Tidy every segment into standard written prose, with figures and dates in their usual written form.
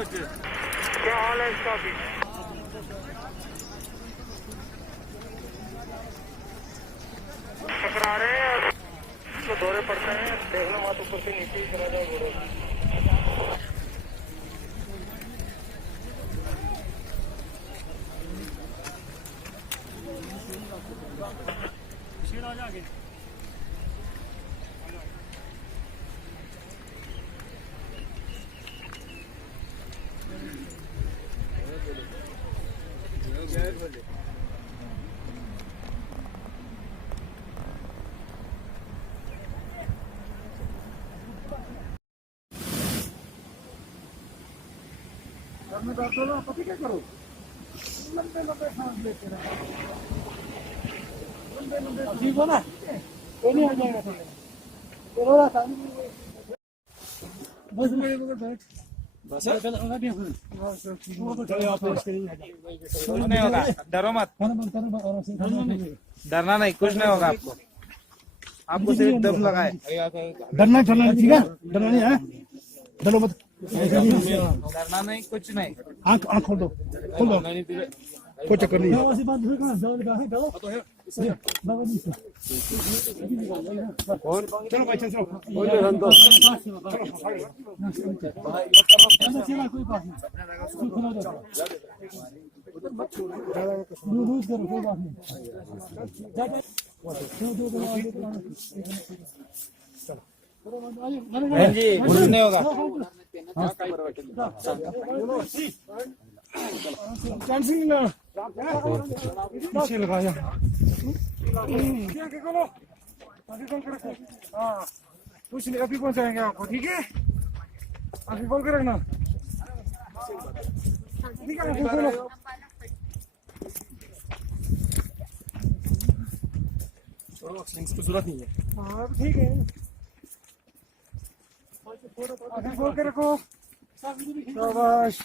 क्या हाल है इसका भी? टकरा रहे हैं तो दौरे पड़ते हैं। देख लो मत ऊपर से नीचे ही चला जाओ घोड़े। आ जा आगे। मैं बैठो ना, पता क्या करो, लंबे लंबे सांस लेते रहो, लंबे लंबे। ठीक हो ना, कोई नहीं आ जाएगा। थोड़ा सा बस मेरे को बैठ बस नहीं होगा, डरो मत। डरना नहीं, कुछ नहीं होगा आपको। आपको सिर्फ दम लगाए। डरना चलना ठीक है, डरना नहीं है, डरो मत। डरना नहीं, कुछ नहीं। आँख आँख खोल दो, खोल दो, कोई चक्कर नहीं है। चलो भाई चलो, कोई बात नहीं जी, कुछ नहीं होगा। पीछे लगाया। कुछ नहीं, अभी पहुंचाएंगे आपको, ठीक है? अभी कॉल कर रखना, ठीक है? की जरूरत नहीं है। हाँ ठीक है, अभी कॉल कर रखो। शाबाश,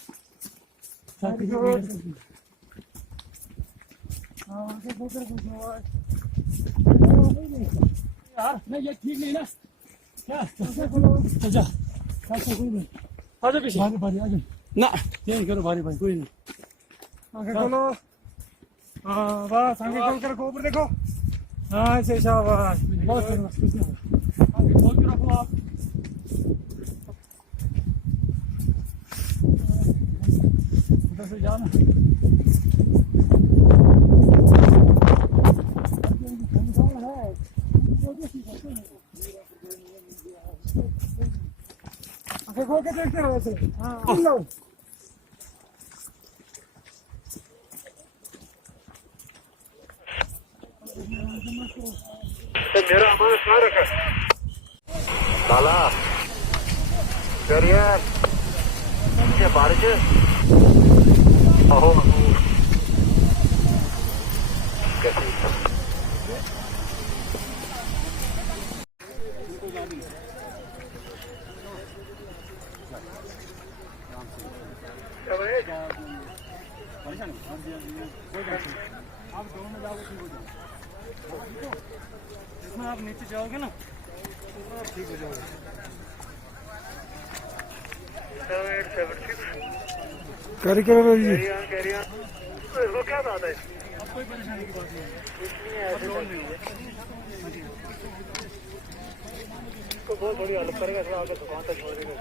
यार नहीं, ये ठीक नहीं ना क्या? जा आजा पीछे, भारी भारी आजा ना, चेंज करो, भारी भारी कोई नहीं। आगे खोलो, हाँ बस आगे खोल कर रखो, ऊपर देखो। हाँ ऐसे, शाबाश, बहुत आगे खोल के रखो आप। उधर से जाना, खोल के देखते रहो ऐसे। हाँ लो, मेरा हमारा कहाँ रखा लाला करिए बारिश अहो आप दोनों में जाओगे ठीक हो जाओगे। इसमें आप नीचे जाओगे ना तो आप ठीक हो जाओगे। 7876 कैरी करो जी। वो क्या बात है? अब कोई परेशानी की बात नहीं है, इसको बहुत बड़ी हेल्प करेगा, आगे दुकान तक छोड़ देगा।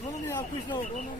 दोनों नहीं, आप कुछ ना हो, दोनों